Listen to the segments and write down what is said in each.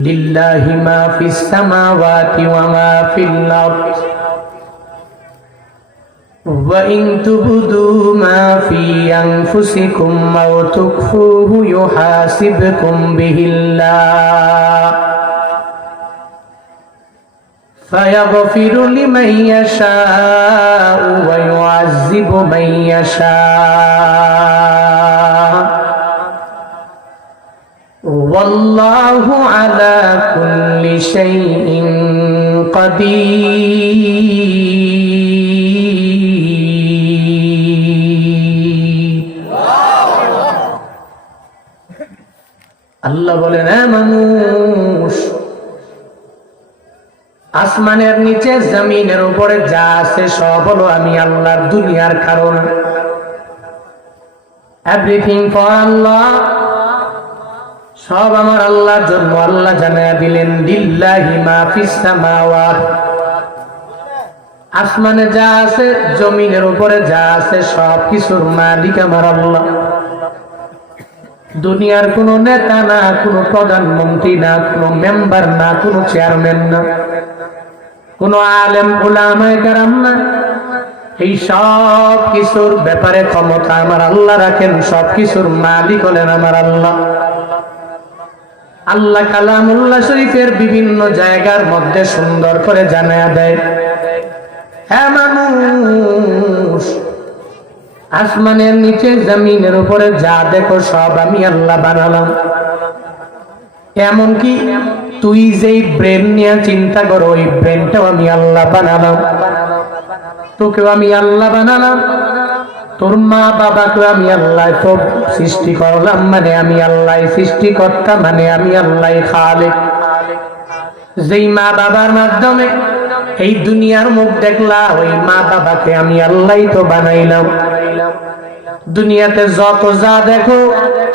لله ما في السماوات وما في الأرض وإن تبدوا ما في أنفسكم أو تخفوه يحاسبكم به الله فيغفر لمن يشاء ويعذب من يشاء والله على كل شيء قدير আল্লাহ বলেন হ্যাঁ মানুষ আসমানের নিচে জমিনের উপরে যা আছে সব হলো আমি আল্লাহর দুনিয়ার কারণ এভরিথিং ফর আল্লাহ সব আমার আল্লাহর জন্য আল্লাহ জানায়া দিলেন আসমানে যা আছে, জমিনের উপরে যা আছে সব কিছুর মালিক আমার আল্লাহ। দুনিয়ার কোন নেতা না, কোন প্রধানমন্ত্রী না, কোন মেম্বার না, কোন চেয়ারম্যান না, কোন আলেম ওলামায়ে না। এই সব কিছুর ব্যাপারে ক্ষমতা আমার আল্লাহ রাখেন সব কিছুর মালিক হলেন আমার আল্লাহ। আল্লাহ কালামুল্লাহ শরীফের বিভিন্ন জায়গার মধ্যে সুন্দর করে জানায়া দেয়। হ্যাঁ আসমানের নিচে, জমিনের উপরে যা দেখো, সব আমি আল্লাহ বানালাম। এমনকি তুই যেই ব্রেন নিয়ে চিন্তা করো, ওই ব্রেনটাও আমি আল্লাহ বানালাম। তোকেও আমি আল্লাহ বানালাম। তোর মা বাবাকে আমি আল্লাহ সব সৃষ্টি করলাম মানে আমি আল্লাহ সৃষ্টিকর্তা মানে আমি আল্লাহ খালে যেই মা বাবার মাধ্যমে এই দুনিয়ার মুখ দেখলা, ওই মা বাবাকে আমি আল্লাহ তো বানাইলাম। দুনিয়াতে যত যা দেখো,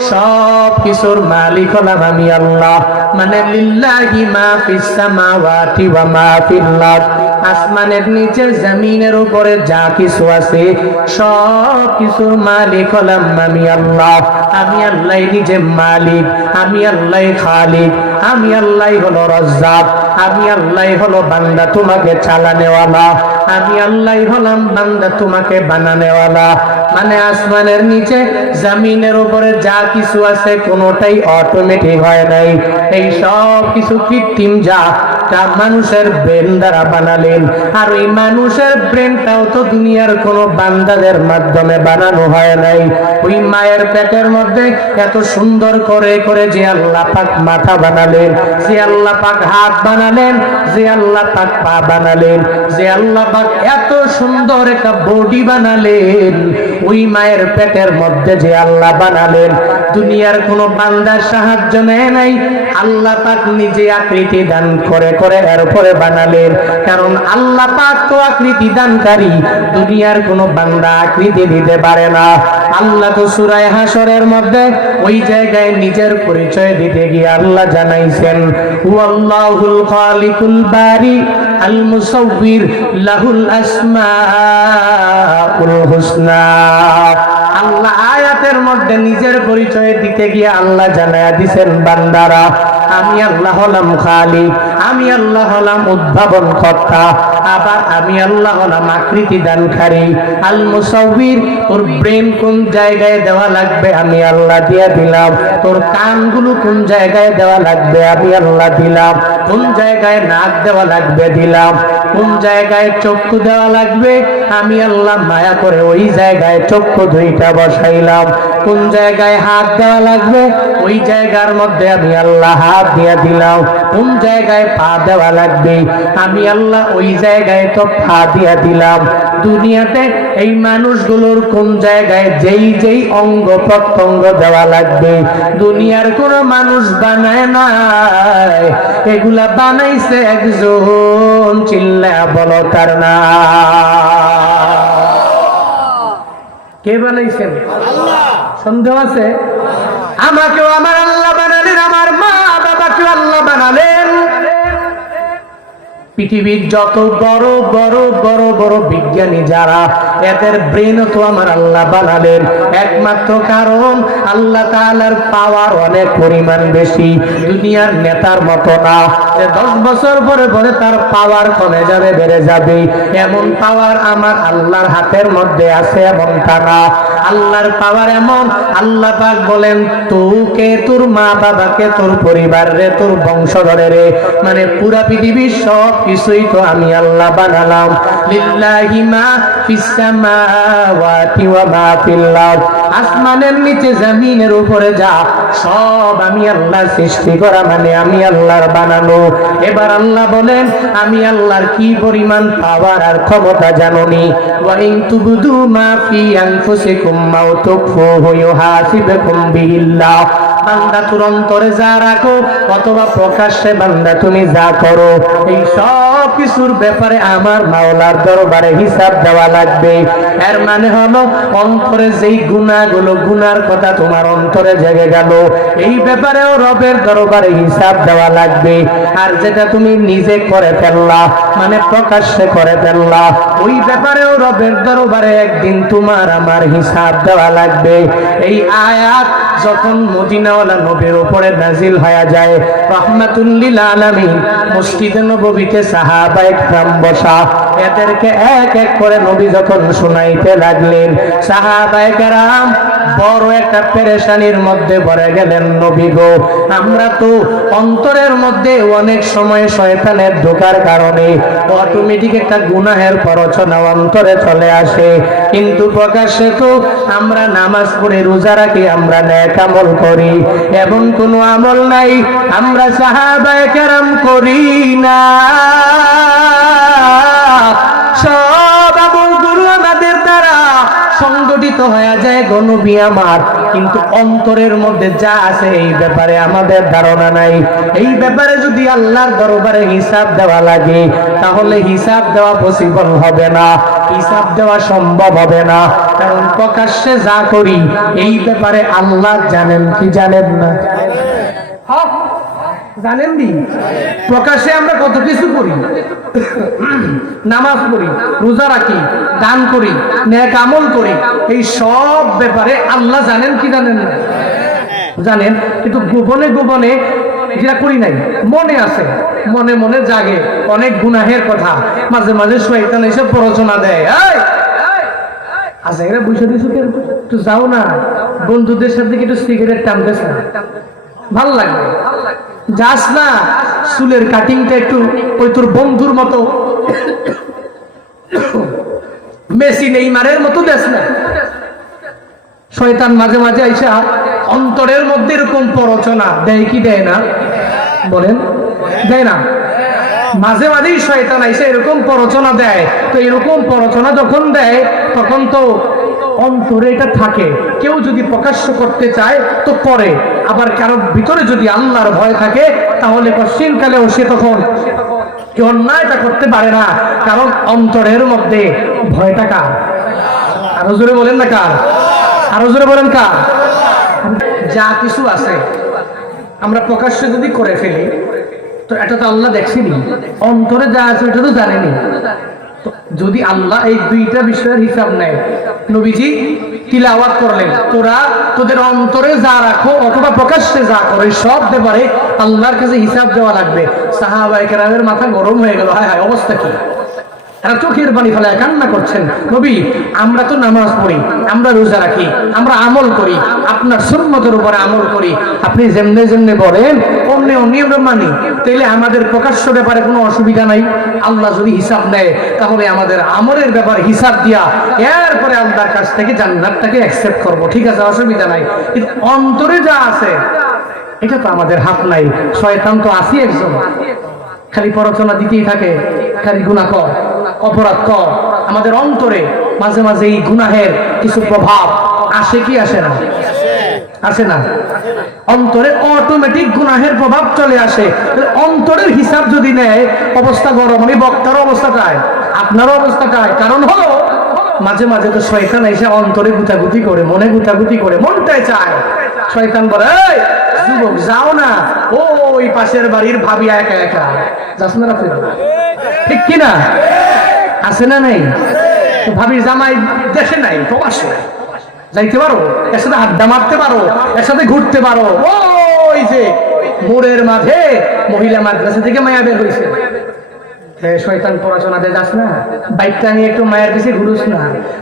সব কিছুর মালিক হলাম আমি আল্লাহ। মানে লিল্লাহি মা ফিস সামাওয়াতি ওয়া মা ফিল আরদ। আসমানের নিচে জমিনের উপরে যা কিছু আছে, সব কিছুর মালিক হলাম আমি আল্লাহ। আমি আল্লাহ নিজে মালিক, আমি আল্লাহ খালিক। আমি আল্লাহ হলো রজ্জাক, আমি আল্লাহ হলো বান্দা, তোমাকে চালানেওয়ালা আমি আল্লাহ হলাম বান্দা, তোমাকে বানানেওয়ালা মানে আসমানের নিচে, জমিনের উপরে যা কিছু আছে, কোনোটাই অটোমেটিক হয় নাই। এই সব কিছু কৃত্রিম যা তা মানুষের ব্রেন দ্বারা বানালেন। আর ওই মানুষের ব্রেনটাও তো দুনিয়ার কোনো বান্দাদের মাধ্যমে বানানো হয় নাই। ওই মায়ের পেটের মধ্যে এত সুন্দর করে করে যে আল্লাহ পাক মাথা বানালেন যে আল্লাহ পাক হাত বানালেন, যে আল্লাহ পাক পা বানালেন, যে আল্লাহ পাক এত সুন্দর একটা বডি বানালেন। ওই মায়ের পেটের মধ্যে যে আল্লাহ বানালেন, দুনিয়ার কোনো বান্দার সাহায্য নেয় নাই। আল্লাহ পাক নিজে আকৃতি দান করে করে এরপরে বানালেন। কারণ আল্লাহ পাক তো আকৃতি দানকারী, দুনিয়ার কোনো বান্দা আকৃতি দিতে পারে না। আল্লাহ তো সুরায় হাসরের মধ্যে ওই জায়গায় নিজের পরিচয় দিতে গিয়ে আল্লাহ জানাইছেন, হুয়াল্লাহুল খালিকুল বারি আল মুসাউবির লাহুল আসমাউল হুসনা আল্লাহ আয়াতের মধ্যে নিজের পরিচয় দিতে গিয়ে আল্লাহ জানায়া দিছেন, বান্দারা, আমি আল্লাহ হলাম খালি, আমি আল্লাহ হলাম উদ্ভাবন কর্তা, আবার আমি আল্লাহ হলাম আকৃতি দানকারী। আল মুসাউবির, তোর ব্রেন কোন জায়গায় দেওয়া লাগবে আমি আল্লাহ দিয়া দিলাম। তোর কানগুলো কোন জায়গায় দেওয়া লাগবে আমি আল্লাহ দিলাম। কোন জায়গায় নাক দেওয়া লাগবে দিলাম। কোন জায়গায় চক্ষু দেওয়া লাগবে আমি আল্লাহ মায়া করে ওই জায়গায় চক্ষু দুইটা বসাইলাম। কোন জায়গায় হাত দেওয়া লাগবে? ওই জায়গার মধ্যে আমি আল্লাহ হাত দিয়ে দিলাম। কোন জায়গায় পা দেওয়া লাগবে? আমি আল্লাহ ওই জায়গায় তো পা দিয়ে দিলাম। দুনিয়াতে এই মানুষগুলোর কোন জায়গায় যেই যেই অঙ্গ প্রত্যঙ্গ দেওয়া লাগবে? দুনিয়ার কোন মানুষ বানায় নাই এগুলা বানাইছে একজন চিল্লা বলো তার না কে বানাইছেন? সন্দেহ আছে? আমাকেও আমার আল্লাহ বানালেন আমার মা বাবাকেও আল্লাহ বানালেন। পৃথিবীর যত বড় বড় বড় বড় বিজ্ঞানী যারা, এদের ব্রেন তো আমার আল্লাহ বানালেন। একমাত্র কারণ, আল্লাহ তাআলার পাওয়ার অনেক পরিমাণ বেশি, দুনিয়ার নেতার মতো না। দশ বছর পরে পরে তার পাওয়ার কমে যাবে, বেড়ে যাবে। এমন পাওয়ার আমার আল্লাহর হাতের মধ্যে আছে এমন তা না। আল্লাহর পাওয়ার এমন, আল্লাহ পাক বলেন, তোকে, তোর মা বাবাকে তোর পরিবার রে, তোর বংশধরে রে। মানে পুরা পৃথিবীর সব কিছুই তো আমি আল্লাহ বানালাম। লিল্লাহি মা ফিস সামাওয়াতি ওয়া মা ফিল আসমানের নিচে, জমিনের উপরে যা, সব আমি আল্লাহ সৃষ্টি করা মানে আমি আল্লাহর বানানো। এবার আল্লাহ বলেন, আমি আল্লাহর কি পরিমাণ পাওয়ার আর ক্ষমতা জাননি। ওয়া ইন তুবদু মা ফি আনফুসিকুম মাও তুখফুহু ইউহাসিবকুম বিহিল্লাহ। বান্দা তোর অন্তরে যা রাখো, অথবা প্রকাশ্যে বান্দা তুমি যা করো, এই সব কিছুর ব্যাপারে আমার মাওলার দরবারে হিসাব দেওয়া লাগবে। এর মানে হলো, অন্তরে যেই গুণাগুলো, গুনার কথা তোমার অন্তরে জেগে গেল, এই ব্যাপারেও রবের দরবারে হিসাব দেওয়া লাগবে। আর যেটা তুমি নিজে করে ফেললা মানে প্রকাশ্যে করে ফেললা, ওই ব্যাপারেও রবের দরবারে একদিন তোমার আমার হিসাব দেওয়া লাগবে। এই আয়াত যখন আমরা তো অন্তরের মধ্যে অনেক সময় শয়তানের ঢোকার কারণে অটোমেটিক একটা গুনাহের পরচনা অন্তরে চলে আসে। কিন্তু প্রকাশ্যে তো আমরা নামাজ পড়ে রোজা রাখি, আমরা ন্যাক আমল করি। এমন কোনো আমল নাই আমরা সাহাবায় কেরাম করি না। সংগঠিত হয়ে যায় গণবি আমার কিন্তু অন্তরের মধ্যে যা আছে এই ব্যাপারে আমাদের ধারণা নাই। এই ব্যাপারে যদি আল্লাহর দরবারে হিসাব দেওয়া লাগে তাহলে হিসাব দেওয়া পসিবল হবে না। হিসাব দেওয়া সম্ভব হবে না। কারণ প্রকাশ্যে যা করি এই ব্যাপারে আল্লাহ জানেন কি জানেন না? হ্যাঁ, জানেন নি? প্রকাশ্যে আমরা কত কিছু করি? নামাজ পড়ি, রোজা রাখি, দান করি ন্যাক আমল করি। এই সব ব্যাপারে আল্লাহ জানেন কি জানেন জানেন, কিন্তু গোপনে গোপনে যেটা করি নাই, মনে আছে, মনে মনে জাগে। অনেক গুনাহের কথা, মাঝে মাঝে শয়তান এসে প্ররোচনা দেয়। আচ্ছা এরা বুঝে দিছো কেন? একটু যাও না। বন্ধুদের সাথে একটু সিগারেট টানতেছ না। ভালো লাগবে। যাস না, চুলের কাটিংটা একটু ওই তোর বন্ধুর মতো। মেসি নেইমারের মতো দেশ না। শয়তান মাঝে মাঝে আইসা অন্তরের মধ্যে এরকম প্ররোচনা দেয় কি দেয় না? বলেন, দেয় না। মাঝে মাঝেই শয়তান আইসা এরকম প্ররোচনা দেয়। তো এরকম প্ররোচনা যখন দেয়, তখন তো অন্তরে এটা থাকে। কেউ যদি প্রকাশ্য করতে চায়, তো করে। আবার কারোর ভিতরে যদি আল্লাহর ভয় থাকে, তাহলে পশ্চিমকালেও সে তখন কেউ অন্যায়টা করতে পারে না। কারণ অন্তরের মধ্যে ভয়টা কার? আরও জোরে বলেন না কার? আরও জোরে বলেন কার? যা কিছু আছে, আমরা প্রকাশ্য যদি করে ফেলি, তো এটা তো আল্লাহ দেখছেনি অন্তরে যা আছে এটা তো জানেনি যদি আল্লাহ এই দুইটা বিষয়ের হিসাব নেয়, নবীজি তিলাওয়াত করলেন, তোরা তোদের অন্তরে যা রাখো অথবা প্রকাশ্যে যা করে সব ব্যাপারে আল্লাহর কাছে হিসাব দেওয়া লাগবে। সাহাবাহিকের মাথা গরম হয়ে গেল। হায় হায়, অবস্থা কি? এরা চোখের পানি ফেলায় কান্না করছেন। নবী, আমরা তো নামাজ পড়ি, আমরা রোজা রাখি, আমরা আমল করি, আপনার সুন্নতের উপরে আমল করি। আপনি যেমনে যেমনে বলেন অমনি অমনি আমরা মানি। তাইলে আমাদের প্রকাশ্য ব্যাপারে কোনো অসুবিধা নাই। আল্লাহ যদি হিসাব নেয়, তাহলে আমাদের আমলের ব্যাপারে হিসাব দিয়া এরপরে আল্লাহর কাছ থেকে জান্নাতটাকে অ্যাকসেপ্ট করব। ঠিক আছে, অসুবিধা নাই। কিন্তু অন্তরে যা আছে, এটা তো আমাদের হাত নাই। শয়তান তো আসি একজন। খালি পড়াশোনা দিতেই থাকে, খালি গুণা কর। অপরাধ কর। আমাদের অন্তরে মাঝে মাঝে এই গুনাহের কিছু প্রভাব আসে কি আসে না? আসে না। অন্তরে অটোমেটিক গুনাহের প্রভাব চলে আসে। অন্তরের হিসাব যদি নেয়, অবস্থা গরম। আমি বক্তার অবস্থাটায় আপনারও অবস্থাটায় কারণ হলো, মাঝে মাঝে তো শয়তান এসে অন্তরে গুতাগুতি করে, মনে গুতাগুতি করে, মনটাই চায়। শয়তান বলে যুবক, যাও না। ওই পাশের বাড়ির ভাবি একা একা। যাস না? ঠিক কিনা? আছে না নাই? তো ভাবির জামাই দেশে নাই, প্রবাসে যাইতে পারো? এর সাথে আড্ডা মারতে পারো? এর সাথে ঘুরতে পারো? ওই যে মোড়ের মাঝে মহিলা মাদ্রাসা থেকে মায়া বের হয়েছে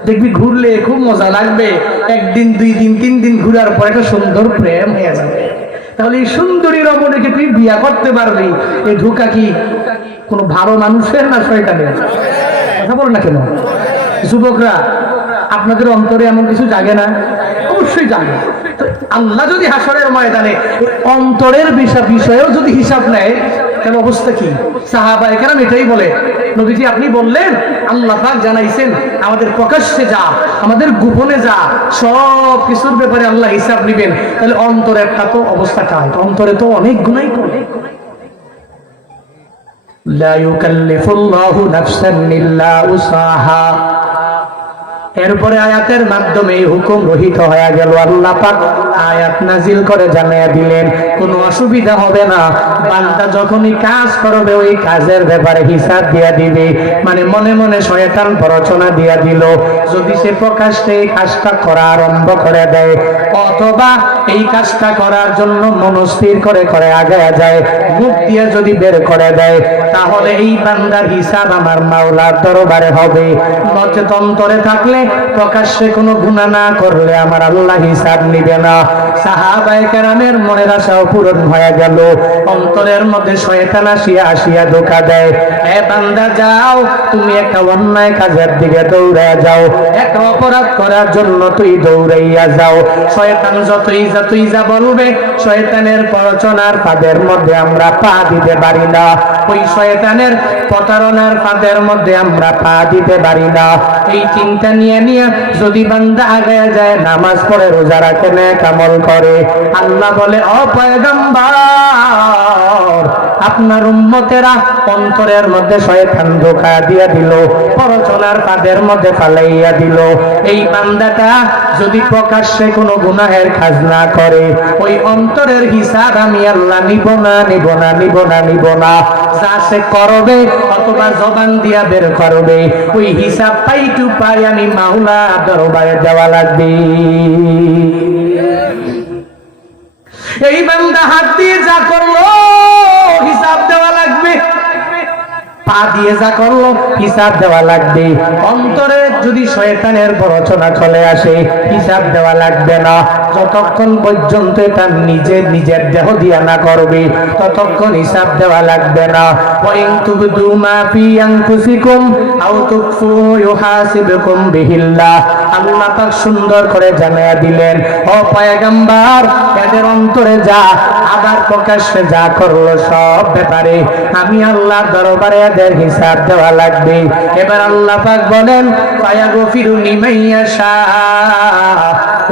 দেখবি ঘুরলে খুব মজা লাগবে। একদিন, দুই দিন, তিন দিন ঘুরার পর একটা সুন্দর প্রেম হয়ে যাবে। তাহলে এই সুন্দরী রমণীকে তুই বিয়া করতে পারবি? এই ঢুকা কি কোনো ভালো মানুষের না শয়তানের? কথা বল না কেন? যুবকরা, আপনাদের অন্তরে এমন কিছু জাগে না? অবশ্যই জাগে। আল্লাহ যদি হাসরের ময়দানে অন্তরের বিষয় বিষয়েও যদি হিসাব নেয়, তাহলে অবস্থা কি? সাহাবা এখানে এটাই বলে। নবীজি আপনি বললেন, আল্লাহ পাক জানাইছেন, আমাদের প্রকাশ্যে যা, আমাদের গোপনে যা, সব কিছুর ব্যাপারে আল্লাহ হিসাব নিবেন। তাহলে অন্তরেরটা তো অবস্থা হয় অন্তরে তো অনেক গুণাই করে। لا يكلف الله نفسا إلا وسعها. এরপরে আয়াতের মাধ্যমে হুকুম রহিত হয়ে গেল। আল্লাহ পাক আয়াত নাজিল করে জানিয়ে দিলেন, কোনো অসুবিধা হবে না। বান্দা যখনই কাজ করবে, ওই কাজের ব্যাপারে হিসাব দিয়া দিবে। মানে মনে মনে শয়তান প্ররোচনা দিয়া দিল। যদি সে প্রকাশ্যে এই কাজটা করা আরম্ভ করে দেয়, অথবা এই কাজটা করার জন্য মনস্থির করে করে আগে যায়, মুখ দিয়ে যদি বের করে দেয়, তাহলে এই বান্দার হিসাব আমার মাওলার দরবারে হবে। নচেত অন্তরে থাকলে প্রকাশ্যে কোনো গুণা না করলে আমার আল্লাহ হিসাব নিবে না। সাহাবায়ে কেরামের মনের আশাও পূরণ হয়ে গেল। অন্তরের মধ্যে শয়তান আসিয়া আসিয়া ধোকা দেয়। এ বান্দা, যাও, তুমি একটা অন্যায় কাজের দিকে দৌড়ে যাও। একটা অপরাধ করার জন্য তুই দৌড়াইয়া যাও। শয়তান যতই যতই যা বলবে, শয়তানের প্ররোচনার ফাঁদের মধ্যে আমরা পা দিতে পারি না। ওই শয়তানের প্রতারণার ফাঁদের মধ্যে আমরা পা দিতে পারি না। এই চিন্তা নিয়ে নিয়ে যদি বান্দা আগে যায়, নামাজ পড়ে, রোজা রাখে না কামল করে। আল্লাহ বলে অপয়গম্বর আপনার উম্মতেরা অন্তরের মধ্যে শয়তান ধোকা দিয়া দিল প্ররোচনার ফাঁদের মধ্যে ফালাইয়া দিল। এই বান্দাটা যদি প্রকাশ্যে কোনো গুনাহের কাজ না করে, ওই অন্তরের হিসাব আমি আল্লাহ নিব না নিব না নিব না নিব না। যা সে করবে অথবা জবান দিয়া বের করবে, ওই হিসাব পাইটু পাই আমি মাওলা দরবারে দেওয়া লাগবে। এই বান্দা হাত দিয়ে যা করল হিসাব দেওয়া লাগবে পা দিয়ে যা করল, হিসাব দেওয়া লাগবে। অন্তরে যদি শয়তানের প্ররোচনা চলে আসে, হিসাব দেওয়া লাগবে না। যতক্ষণ পর্যন্ত এটা নিজে নিজের দেহ দিয়া না করবে, ততক্ষণ হিসাব দেওয়া লাগবে না। ওয়াইন তুবদু মা ফি আনফুসিকুম, আও তুকফু ইউহাসিবুকুম বিহিল্লাহ আল্লাহ পাক সুন্দর করে জানায়া দিলেন, ও পয়গম্বর, এদের অন্তরে যা, আবার প্রকাশ্যে যা করল সব ব্যাপারে, আমি আল্লাহ দরবারে এদের হিসাব দেওয়া লাগবে। এবার আল্লাহ পাক বলেন, ফায়াগফিরু লিমান ইয়াশা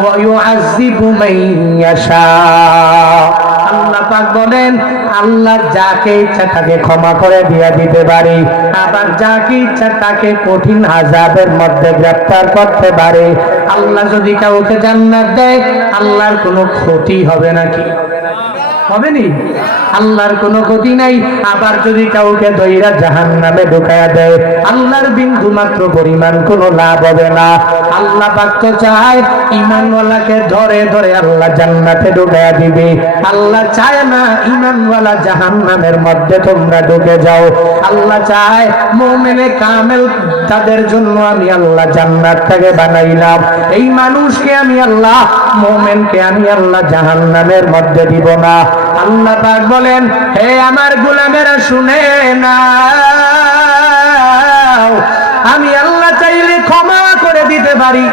ওয়া ইউআযযিবু মান ইয়াশা। আল্লাহ পাক বলেন, আল্লাহ যাকে ইচ্ছা তাকে ক্ষমা করে দিয়া দিতে পারে। আবার যাকে ইচ্ছা তাকে কঠিন আযাবের মধ্যে গ্রেফতার করতে পারে। আল্লাহ যদি কাউকে জান্নাত দেয়, আল্লাহর কোনো ক্ষতি হবে নাকি? হবে নি আল্লাহর কোনো ক্ষতি নাই। আবার যদি কাউকে দইরা জাহান নামে ঢুকায়া দেয়, আল্লাহর বিন্দু মাত্র পরিমাণ কোনো লাভ হবে না। আল্লাহ বাক্য চায় ইমানওয়ালাকে ধরে ধরে আল্লাহ জান্নাতে ঢুকায়া দিবে। আল্লাহ চায় না ইমানওয়ালা জাহান নামের মধ্যে তোমরা ঢুকে যাও। আল্লাহ চায় মোমেনে কামেল তাদের জন্য আমি আল্লাহ জান্নাত থেকে বানাইলাম। এই মানুষকে আমি আল্লাহ, মোমেনকে আমি আল্লাহ জাহান নামের মধ্যে দিব না। আল্লাহ পাক বলেন, হে আমার গোলামেরা, শুনে না আমি আল্লাহ চাইলে ক্ষমা করে দিতে পারি।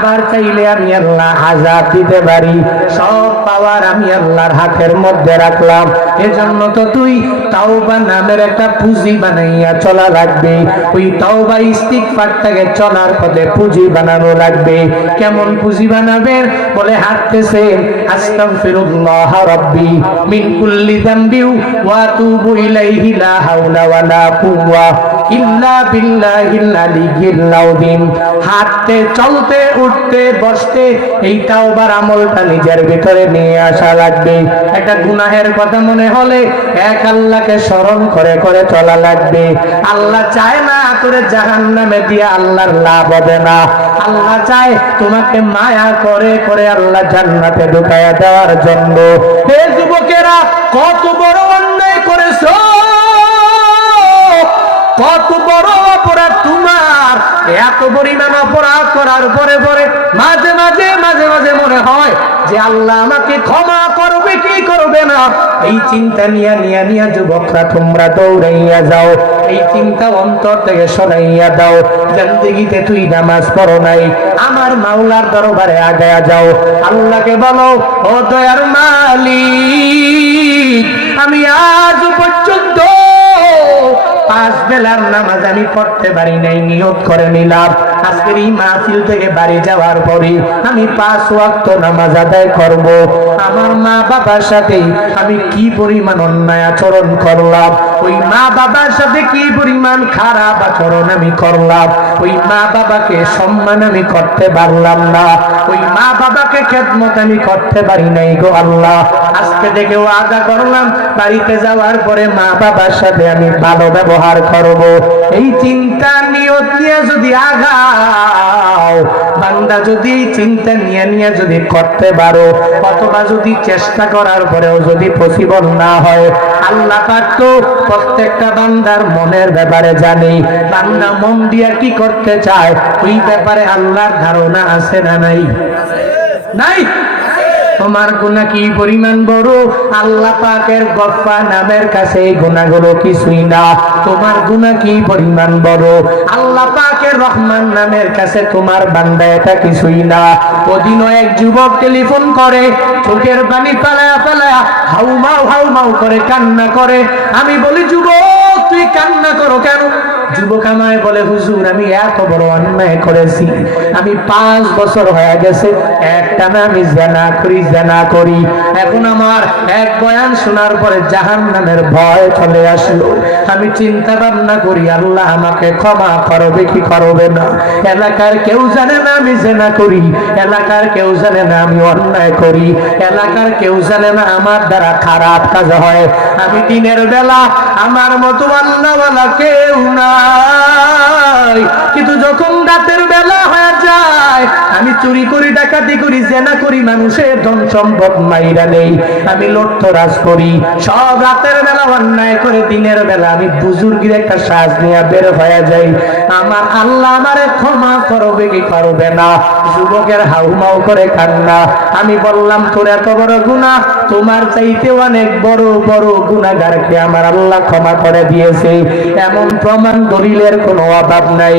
আবার চাইলে আমি আল্লাহ আজাদ দিতে পারি। সব পাওয়ার আমি আল্লাহর হাতের মধ্যে রাখলাম। এজন্য তো তুই তাওবা নামের একটা পুঁজি বানাইয়া চলা লাগবে। ওই তাওবা ইস্তিগফারটাকে চলার পথে পুঁজি বানানো লাগবে। কেমন পুঁজি বানাবেন? বলে হাঁটতেছেন, আস্তাগফিরুল্লাহ রাব্বি মিন কুল্লি যামবি ওয়া আতুবু ইলাইহি লা হাওলা ওয়ালা কুওয়া ইল্লা বিল্লাহিল আলিয়্যিল আযীম। হাঁটতে চলতে উঠতে বসতে এই তাওবার আমলটা নিজের ভিতরে নিয়ে আসা লাগবে। একটা গুনাহের কথা মনে হলে এক আল্লাহকে স্মরণ করে করে চলা লাগবে। আল্লাহ চায় না তোরে জাহান নামে দিয়ে আল্লাহর লাভ হবে না। আল্লাহ চায় তোমাকে মায়া করে করে আল্লাহ জান্নাতে ঢুকাইয়া দেওয়ার জন্য। হে যুবকেরা, কত বড় অন্যায় করেছ! কত বড় অপরাধ তোমার? এত পরিমাণ অপরাধ করার পরে পরে মাঝে মাঝে মাঝে মাঝে মনে হয় যে আল্লাহ আমাকে ক্ষমা করবে, কি করবে না? এই চিন্তা নিয়ে নিয়ে নিয়ে যুবকরা, তোমরা দৌড়াইয়া যাও। এই চিন্তা অন্তর থেকে সরাইয়া দাও। জিন্দেগিতে তুই নামাজ পড়ো নাই। আমার মাওলার দরবারে আগায়া যাও। আল্লাহকে বলো, ও দয়ার মালিক, আমি আজ পর্যন্ত পাঁচ বেলার নামাজ আমি পড়তে পারি নাই নিয়োগ করে নিলাম। আজকের এই মাহফিল থেকে বাড়ি যাওয়ার পরে আমি পাঁচ ওয়াক্ত নামাজ আদায় করব। আমার মা বাবার সাথে আমি কি পরিমাণ অন্যায় আচরণ করলাম? ওই মা বাবার সাথে কি পরিমাণ খারাপ আচরণ আমি করলাম? ওই মা বাবাকে সম্মান আমি করতে পারলাম না। ওই মা বাবাকে খেদমত আমি করতে পারি নাই গো আল্লাহ। আজকে থেকে ওয়াদা করলাম, বাড়িতে যাওয়ার পরে মা বাবার সাথে আমি ভালো ব্যবহার করব। এই চিন্তা নিয়ত নিয়ে যদি আগাও, বান্দা যদি চিন্তা নিয়ে নিয়ে যদি করতে পারো, অথবা যদি চেষ্টা করার পরেও যদি পসিবল না হয় আল্লাহ তো প্রত্যেকটা বান্দার মনের ব্যাপারে জানে। বান্দা মন দিয়া কি করতে চায়, ওই ব্যাপারে আল্লাহর ধারণা আছে না নাই? নাই? তোমার গুণা কি পরিমাণ বড়? আল্লাহ পাকের গফা নামের কাছে গুণাগুলো কিছুই না। তোমার গুণা কি পরিমাণ বড়? আল্লাহ পাকের রহমান নামের কাছে তোমার বান্দা এটা কিছুই না। ওদিনও এক যুবক টেলিফোন করে, চোখের পানি পালায়া পালায়া হাউ মাউ হাউ মাউ করে কান্না করে। আমি বলি, যুবক তুই কান্না করো কেন? যুবক আমায় বলে, হুজুর, আমি এত বড় অন্যায় করেছি। আমি পাঁচ বছর হয়ে গেছে। একটা না আমি জেনা করি জেনা করি। এখন আমার এক বয়ান শোনার পরে জাহান নামের ভয় চলে আসলো। আমি চিন্তা ভাবনা করি, আল্লাহ আমাকে ক্ষমা করবে কি করবে না? এলাকার কেউ জানে না আমি জেনা করি। এলাকার কেউ জানে না আমি অন্যায় করি। এলাকার কেউ জানে না আমার দ্বারা খারাপ কাজ হয়। আমি দিনের বেলা আমার মতো আল্লাহওয়ালা কেউ নাই। কিন্তু যখন রাতের বেলা চুরি করি, ডাকাতি করি, জেনা করি, মানুষের ধন সম্পদ মাইরা নেই। আমি লট্টরাজ করি, সব রাতের বেলা অন্যায় করে, দিনের বেলা আমি বুজুর্গির একটা শ্বাস নিয়ে বের হয়ে যাই। আমার আল্লাহ আমারে ক্ষমা করবে কি করবে না? যুবকের হাউমাউ করে কান্না। আমি বললাম, তোর এত বড় গুণা তোমার চাইতে অনেক বড় বড় গুণাগারকে আমার আল্লাহ ক্ষমা করে দিয়েছে। এমন প্রমাণ, দলিলের কোনো অভাব নাই।